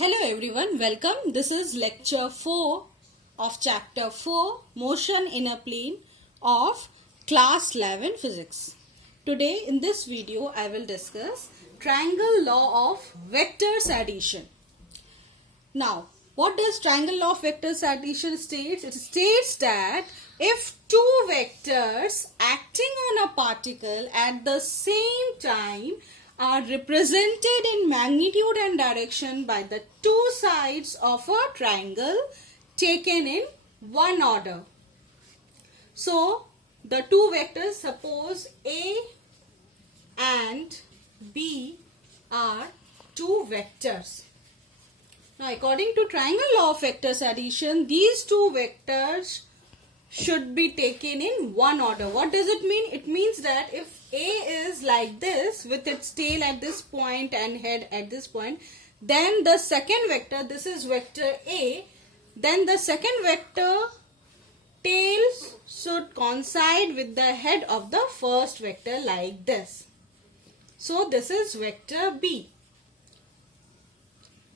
Hello everyone, welcome. This is lecture 4 of chapter 4 Motion in a Plane of class 11 physics. Today in this video I will discuss triangle law of vectors addition. Now what does triangle law of vectors addition states? It states that if two vectors acting on a particle at the same time are represented in magnitude and direction by the two sides of a triangle taken in one order. So, the two vectors, suppose A and B are two vectors. Now, according to triangle law of vectors addition, these two vectors should be taken in one order. What does it mean? It means that if A is like this with its tail at this point and head at this point, then the second vector, this is vector A, then the second vector tails should coincide with the head of the first vector like this. So this is vector B.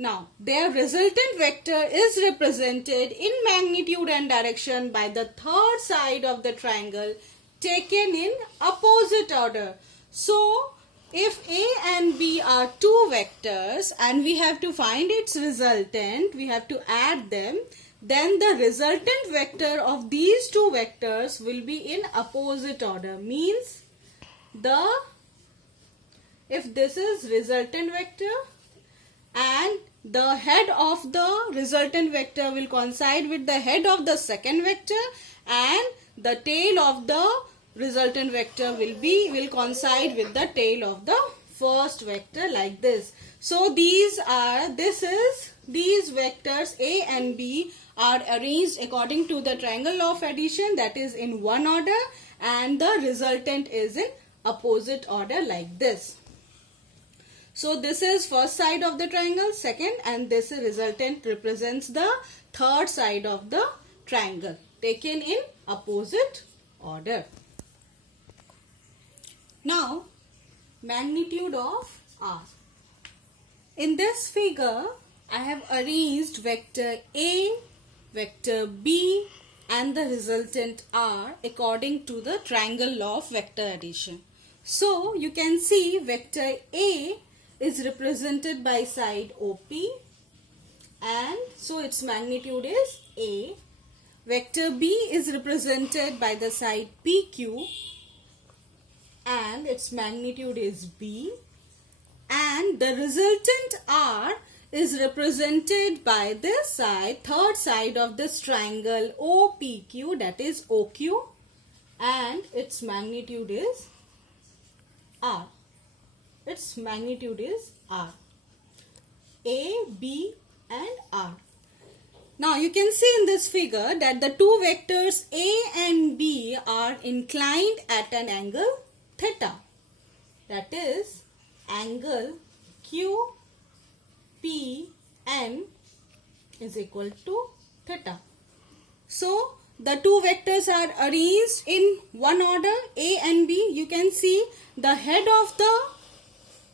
Now, their resultant vector is represented in magnitude and direction by the third side of the triangle taken in opposite order. So, if A and B are two vectors and we have to find its resultant, we have to add them, then the resultant vector of these two vectors will be in opposite order. Means, if this is resultant vector, and the head of the resultant vector will coincide with the head of the second vector, and the tail of the resultant vector will coincide with the tail of the first vector like this. So these vectors A and B are arranged according to the triangle law of addition, that is in one order, and the resultant is in opposite order like this. So this is first side of the triangle, second, and this resultant represents the third side of the triangle taken in opposite order. Now, magnitude of R. In this figure, I have arranged vector A, vector B and the resultant R according to the triangle law of vector addition. So, you can see vector A is represented by side OP, and so its magnitude is A. Vector B is represented by the side PQ, and its magnitude is B, and the resultant R is represented by this side, third side of this triangle OPQ, that is OQ, and its magnitude is R. Its magnitude is R. A, B and R. Now you can see in this figure that the two vectors A and B are inclined at an angle theta. That is angle QPN is equal to theta. So the two vectors are arranged in one order, A and B. You can see the head of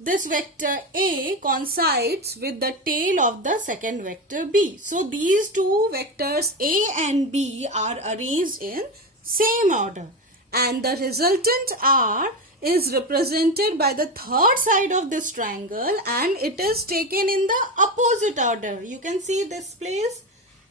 this vector A coincides with the tail of the second vector B. So these two vectors A and B are arranged in same order, and the resultant R is represented by the third side of this triangle, and it is taken in the opposite order. You can see this place,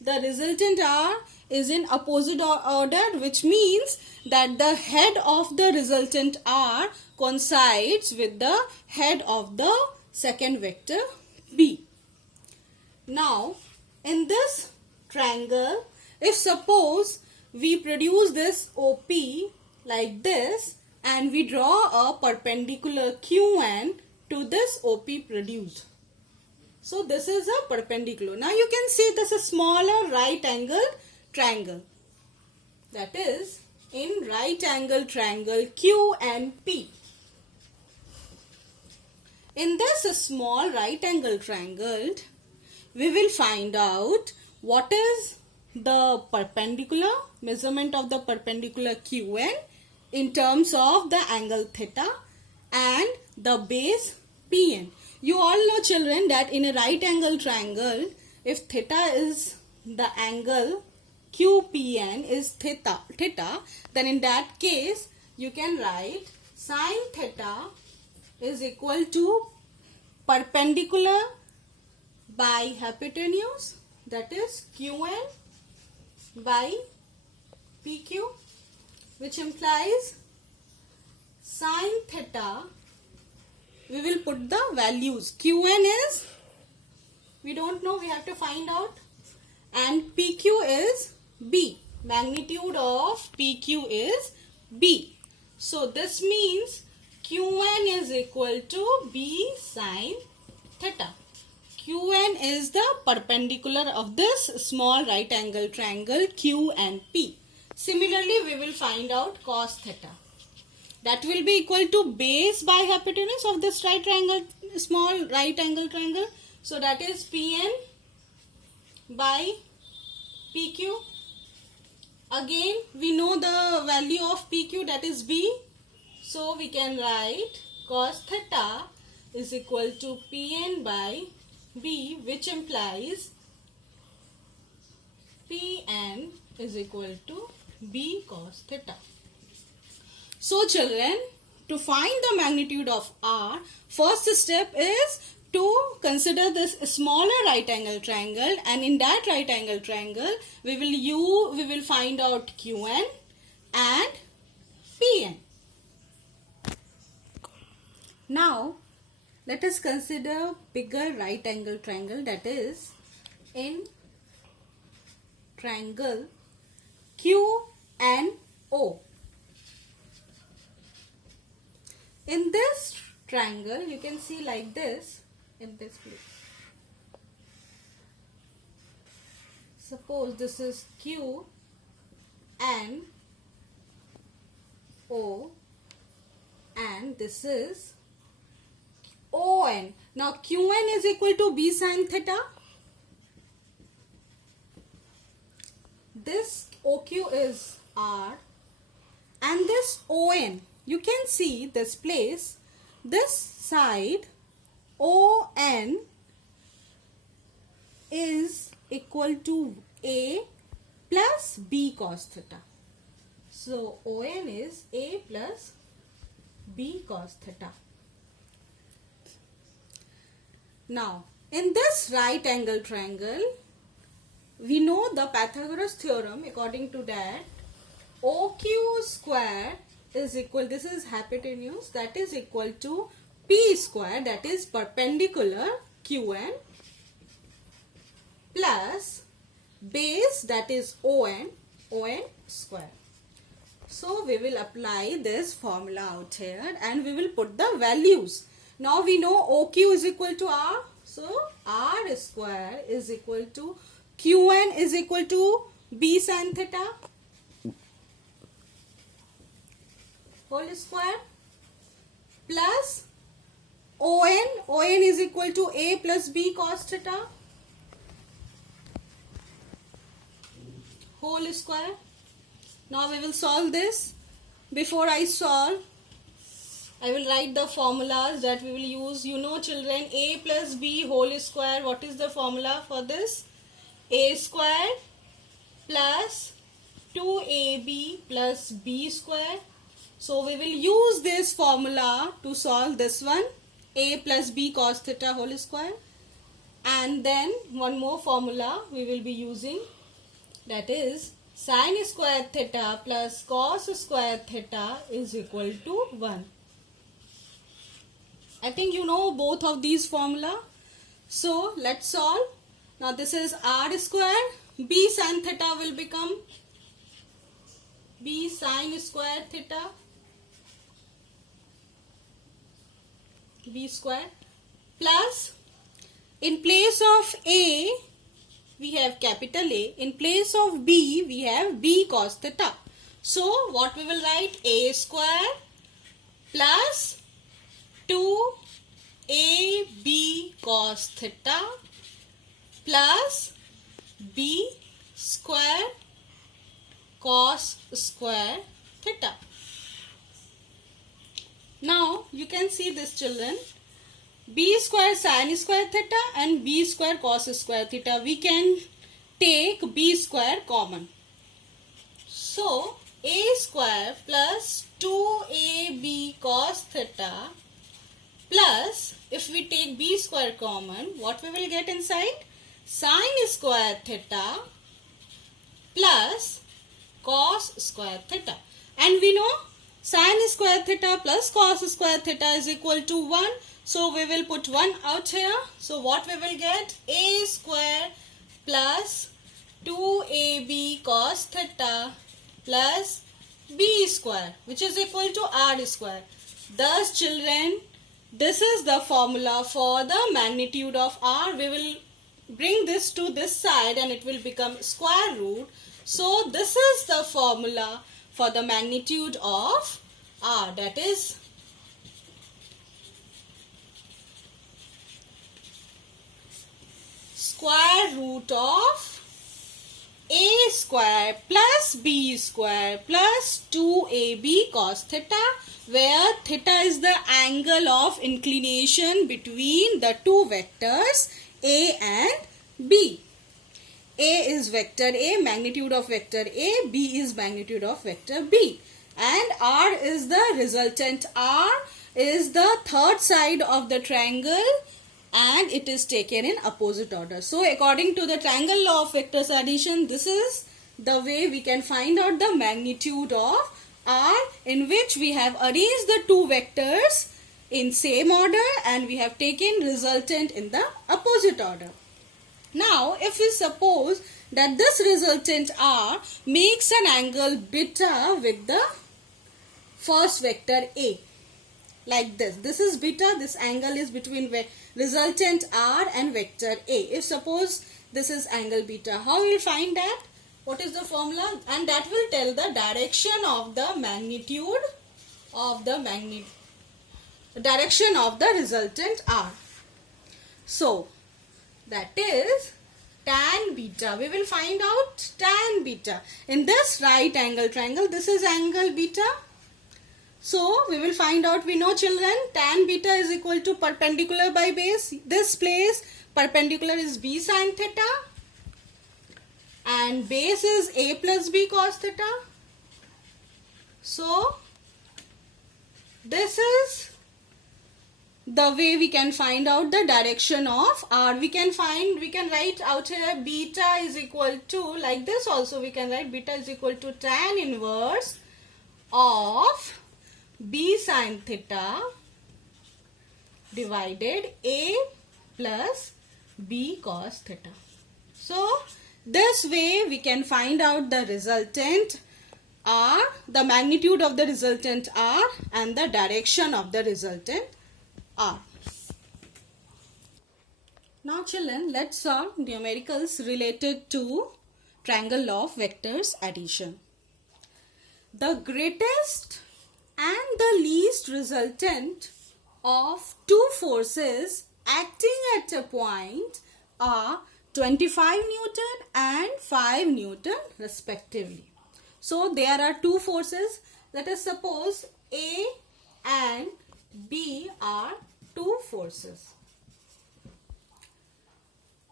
the resultant R is in opposite order, which means that the head of the resultant R coincides with the head of the second vector B. Now, in this triangle, if suppose we produce this OP like this, and we draw a perpendicular QN to this OP produced. So this is a perpendicular. Now you can see this is smaller right angled triangle. That is in right angle triangle QNP. In this small right angle triangle, we will find out what is the perpendicular, measurement of the perpendicular QN in terms of the angle theta, and the base Pn. You all know, children, that in a right angle triangle, if theta is the angle, QPN is theta, then in that case you can write sine theta is equal to perpendicular by hypotenuse, that is QN by PQ, which implies sine theta, we will put the values. QN is, we don't know, we have to find out, and PQ is B. Magnitude of PQ is B. So this means QN is equal to B sine theta. QN is the perpendicular of this small right angle triangle Q and P. Similarly, we will find out cos theta. That will be equal to base by hypotenuse of this small right angle triangle. So that is PN by PQ. Again, we know the value of PQ, that is B. So we can write cos theta is equal to PN by B, which implies PN is equal to B cos theta. So children, to find the magnitude of R, first step is to consider this smaller right angle triangle, and in that right angle triangle we will find out QN and PN. Now let us consider bigger right angle triangle, that is in triangle QNO. In this triangle, you can see like this, in this place. Suppose this is Q and O, and this is ON. Now QN is equal to B sin theta. This OQ is R, and this ON, you can see this place, this side ON is equal to A plus B cos theta. So ON is A plus B cos theta. Now in this right angle triangle, we know the Pythagoras theorem. According to that, OQ square is equal, this is hypotenuse, that is equal to P square, that is perpendicular QN, plus base, that is ON square. So we will apply this formula out here and we will put the values. Now we know OQ is equal to R, so R square is equal to QN is equal to B sin theta whole square, plus ON is equal to A plus B cos theta whole square. Now we will solve this. Before I solve, I will write the formulas that we will use. You know, children, A plus B whole square. What is the formula for this? A square plus 2AB plus B square. So we will use this formula to solve this one, A plus B cos theta whole square. And then one more formula we will be using, that is sin square theta plus cos square theta is equal to 1. I think you know both of these formula. So let's solve. Now this is R square, B sin theta will become B sin square theta, B square, plus in place of A we have capital A, in place of B we have B cos theta. So what we will write? A square plus 2AB cos theta plus B square cos square theta. Now you can see this, children. b square sin square theta and b square cos square theta. We can take b square common. So a square plus 2ab cos theta plus, if we take b square common, what we will get inside? Sin square theta plus cos square theta. And we know sin square theta plus cos square theta is equal to 1. So we will put 1 out here. So what we will get? A square plus 2ab cos theta plus b square, which is equal to r square. Thus children, this is the formula for the magnitude of r. We will bring this to this side and it will become square root. So this is the formula for the magnitude of r, that is square root of a square plus b square plus 2ab cos theta, where theta is the angle of inclination between the two vectors a and b. A is vector A, magnitude of vector A, B is magnitude of vector B. And R is the resultant. R is the third side of the triangle and it is taken in opposite order. So according to the triangle law of vectors addition, this is the way we can find out the magnitude of R, in which we have arranged the two vectors in same order and we have taken resultant in the opposite order. Now, if we suppose that this resultant R makes an angle beta with the first vector A, like this. This is beta, this angle is between resultant R and vector A. If suppose this is angle beta, how we will find that? What is the formula? And that will tell the direction of the magnitude of the direction of the resultant R. So, that is tan beta. We will find out tan beta. In this right angle triangle, this is angle beta. So, we will find out, we know children, tan beta is equal to perpendicular by base. This place, perpendicular is b sin theta and base is a plus b cos theta. So, this is the way we can find out the direction of R. We can write out here beta is equal to, like this also we can write beta is equal to tan inverse of b sin theta divided a plus b cos theta. So this way we can find out the resultant R, the magnitude of the resultant R and the direction of the resultant R. Now children, let's solve numericals related to triangle law of vectors addition. The greatest and the least resultant of two forces acting at a point are 25 Newton and 5 Newton respectively. So there are two forces. Let us suppose A and B are two forces.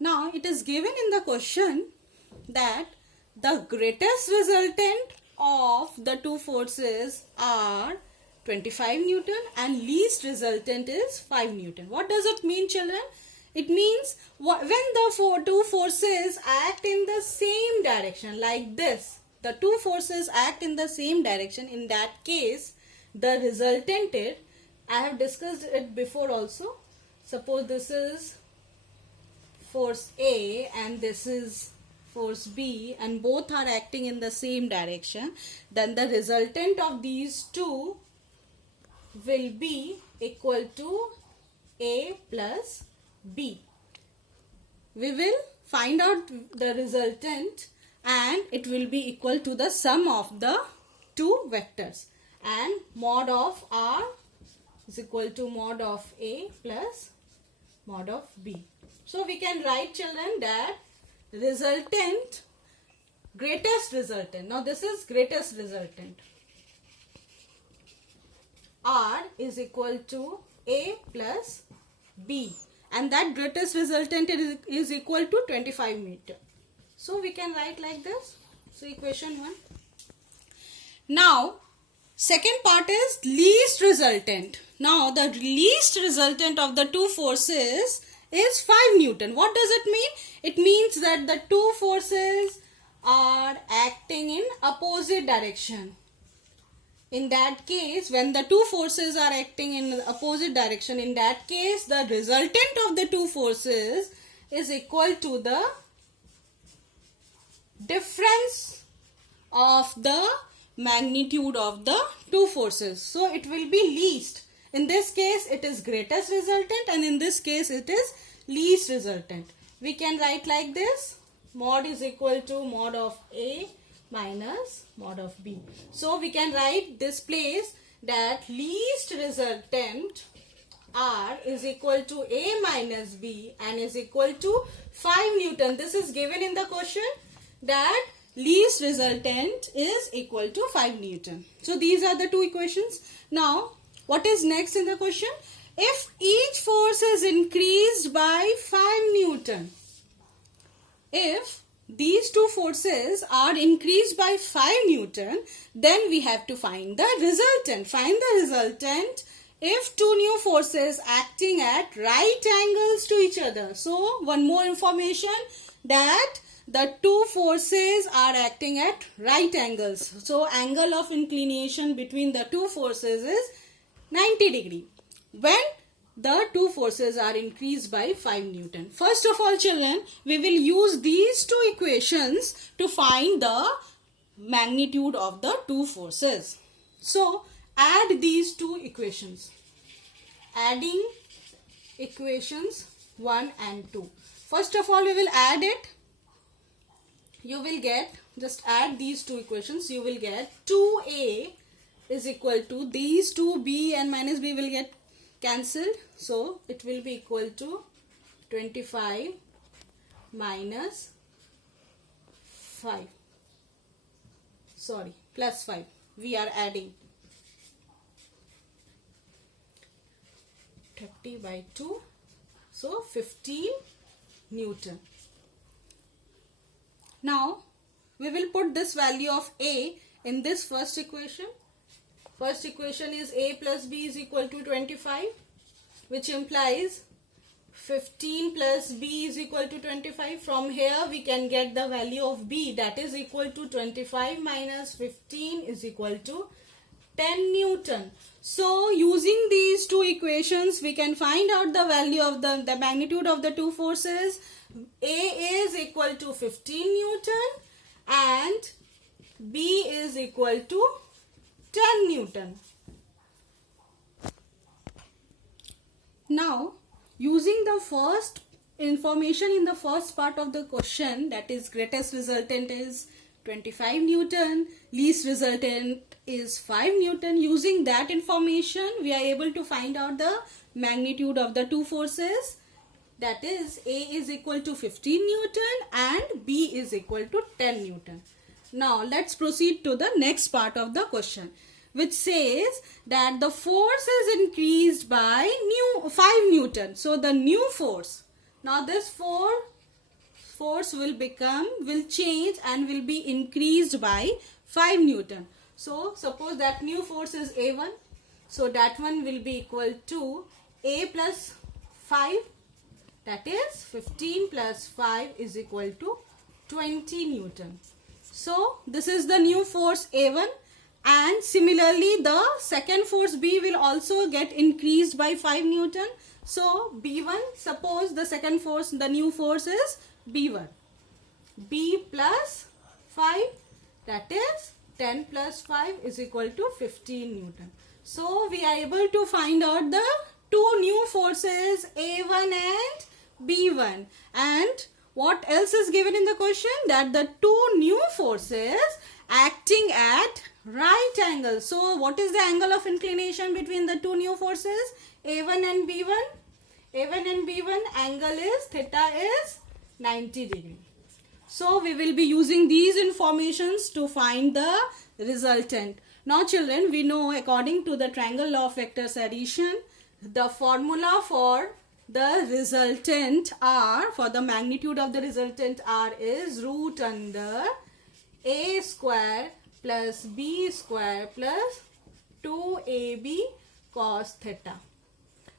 Now it is given in the question that the greatest resultant of the two forces are 25 Newton and least resultant is 5 Newton. What does it mean, children? It means when the two forces act in the same direction, like this, the two forces act in the same direction, in that case the resultant is, I have discussed it before also. Suppose this is force A and this is force B and both are acting in the same direction, then the resultant of these two will be equal to A plus B. We will find out the resultant and it will be equal to the sum of the two vectors, and mod of R is equal to mod of A plus mod of B. So we can write, children, that resultant, greatest resultant, now this is greatest resultant, R is equal to A plus B, and that greatest resultant is equal to 25 meter. So we can write like this. So equation 1. Now second part is least resultant. Now the least resultant of the two forces is 5 Newton. What does it mean? It means that the two forces are acting in opposite direction. In that case, when the two forces are acting in the opposite direction, in that case the resultant of the two forces is equal to the difference of the magnitude of the two forces. So it will be least. In this case it is greatest resultant, and in this case it is least resultant. We can write like this: mod is equal to mod of A minus mod of B. So we can write this place that least resultant R is equal to A minus B and is equal to 5 Newton. This is given in the question, that least resultant is equal to 5 Newton. So these are the two equations. Now what is next in the question? If each force is increased by 5 Newton, if these two forces are increased by 5 Newton, then we have to find the resultant. Find the resultant if two new forces acting at right angles to each other. So one more information, that the two forces are acting at right angles. So angle of inclination between the two forces is 90 degree when the two forces are increased by 5 Newton. First of all, children, we will use these two equations to find the magnitude of the two forces. So add these two equations. Adding equations 1 and 2. First of all, we will add it. You will get, just add these two equations, you will get 2A is equal to, these two B and minus B will get cancelled. So it will be equal to 25 minus 5. Sorry, plus 5. We are adding 30 by 2. So 15 Newton. Now we will put this value of A in this first equation. First equation is A plus B is equal to 25, which implies 15 plus B is equal to 25. From here we can get the value of B, that is equal to 25 minus 15 is equal to 10 Newton. So using these two equations we can find out the value of the magnitude of the two forces. A is equal to 15 Newton and B is equal to 10 Newton. Now using the first information in the first part of the question, that is greatest resultant is 25 Newton, least resultant is 5 Newton. Using that information we are able to find out the magnitude of the two forces, that is A is equal to 15 Newton and B is equal to 10 Newton. Now let's proceed to the next part of the question, which says that the force is increased by 5 Newton. So the new force, now this force will change and will be increased by 5 Newton. So suppose that new force is A1. So that one will be equal to A plus 5. That is 15 plus 5 is equal to 20 Newton. So this is the new force A1, and similarly the second force B will also get increased by 5 Newton. So B1, suppose the second force, the new force is B1. B plus 5, that is 10 plus 5 is equal to 15 Newton. So we are able to find out the two new forces A1 and B1. And what else is given in the question? That the two new forces acting at right angle. So what is the angle of inclination between the two new forces? A1 and B1. A1 and B1 angle is theta is 90 degree. So we will be using these informations to find the resultant. Now children, we know according to the triangle law of vectors addition, the formula for the resultant R, for the magnitude of the resultant R is root under A square plus B square plus 2AB cos theta.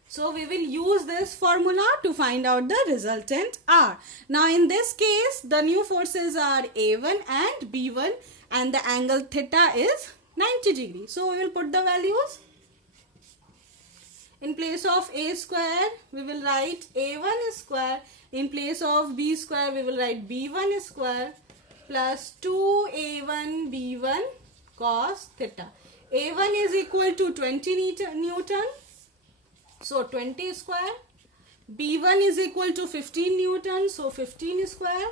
So we will use this formula to find out the resultant R. Now in this case, the new forces are A1 and B1 and the angle theta is 90 degrees. So we will put the values. In place of A square, we will write A1 square. In place of B square, we will write B1 square plus 2A1 B1 cos theta. A1 is equal to 20 Newton. So 20 square. B1 is equal to 15 Newton. So 15 square.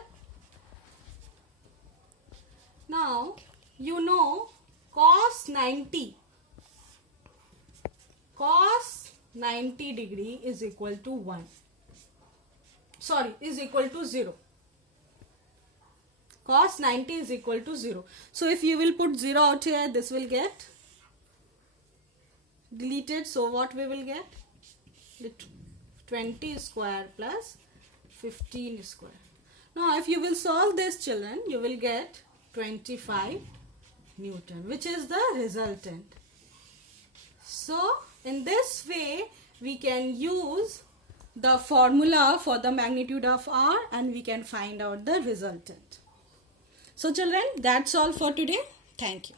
Now, you know cos 90 degree is equal to 1. Sorry, is equal to 0. Cos 90 is equal to 0. So if you will put 0 out here, this will get deleted. So what we will get? 20 square plus 15 square. Now if you will solve this, children, you will get 25 Newton, which is the resultant. So in this way, we can use the formula for the magnitude of R and we can find out the resultant. So children, that's all for today. Thank you.